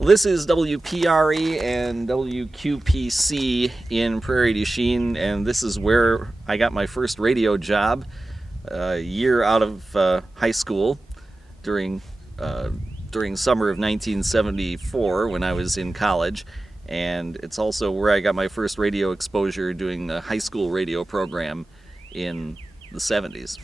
Well, this is WPRE and WQPC in Prairie du Chien, and this is where I got my first radio job a year out of high school during summer of 1974 when I was in college. And it's also where I got my first radio exposure doing the high school radio program in the 70s.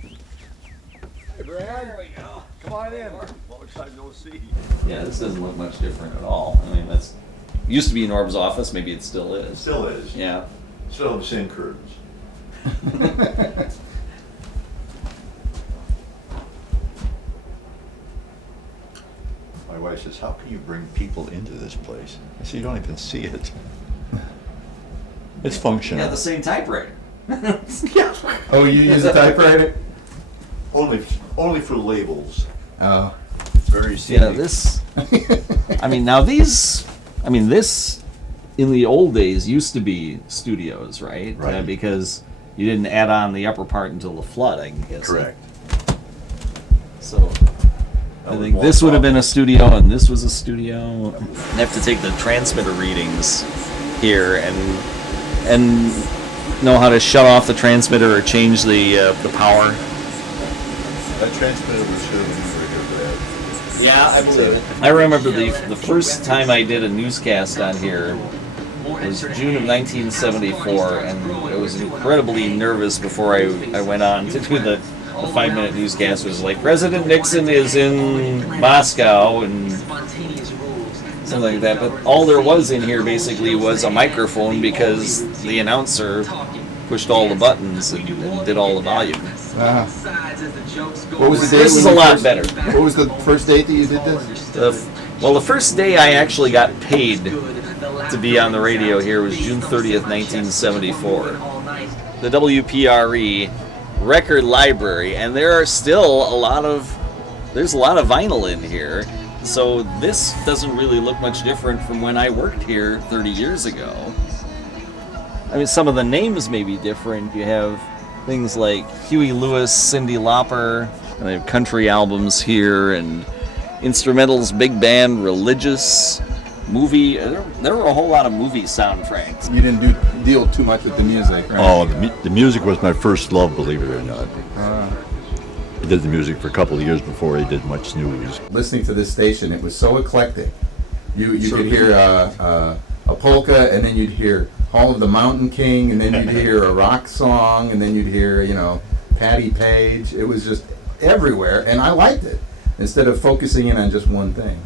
Hey, Brad. There we go. Come on in. Long time no see. Yeah, this doesn't look much different at all. I mean, that's used to be Norb's office. Maybe it still is. Still is. Yeah. Still the same curtains. My wife says, "How can you bring people into this place?" I said, "You don't even see it. It's functional." Yeah, the same typewriter. Yeah. Oh, you use a typewriter? Only for labels. Oh. It's very scenic. Yeah, this. This in the old days used to be studios, right? Right. Because you didn't add on the upper part until the flood, I guess. Correct. So I think this would have been a studio, and this was a studio. I have to take the transmitter readings here and know how to shut off the transmitter or change the power. That transmitter was here when you were here, Brad. Yeah, I believe it. I remember the first time I did a newscast on here was June of 1974, and I was incredibly nervous before I went on to do the 5-minute newscast. It was like, President Nixon is in Moscow, and something like that. But all there was in here basically was a microphone because the announcer pushed all the buttons and did all the volume. What was the date? This is a lot better. What was the first date that you did this? The first day I actually got paid to be on the radio here was June 30th, 1974. The WPRE record library, and there's a lot of vinyl in here. So this doesn't really look much different from when I worked here 30 years ago. I mean, some of the names may be different. You have things like Huey Lewis, Cyndi Lauper, and they have country albums here, and instrumentals, big band, religious, movie. There were a whole lot of movie soundtracks. You didn't deal too much with the music, right? Oh, the music was my first love, believe it or not. I did the music for a couple of years before I did much news. Listening to this station, it was so eclectic. You could hear a polka, and then you'd hear Hall of the Mountain King, and then you'd hear a rock song, and then you'd hear, Patti Page. It was just everywhere, and I liked it, instead of focusing in on just one thing.